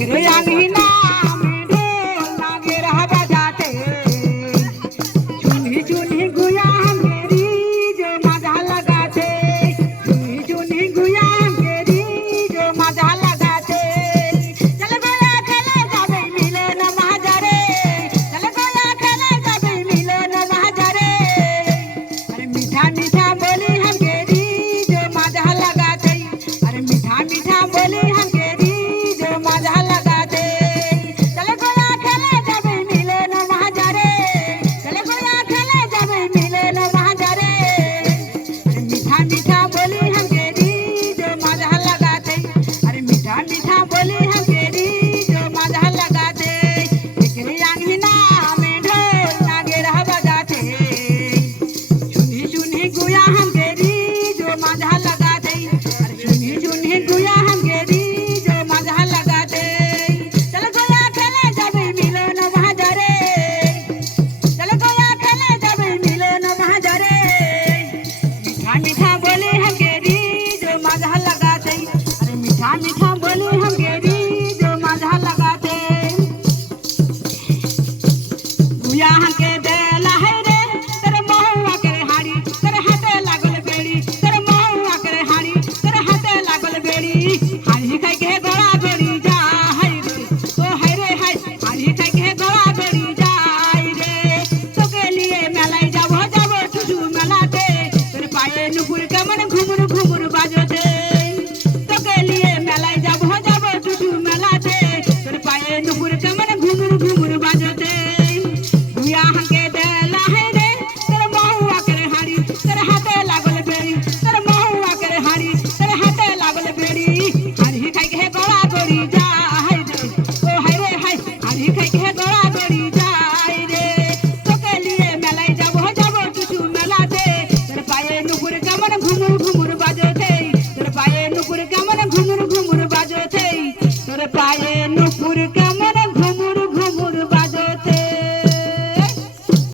你们家อยั गुया हम गेरी जय मजहा लगा दे। चल गोया खेले जब मिले न वहाँ जरे। चल गोया खेले जब मिले न वहाँ जरे। मीठा मीठा बोले हम गेरी जय मजहा लगा दे। अरे मीठा मीठा बोले हम गेरी जय मजहा लगा दे। गुया हम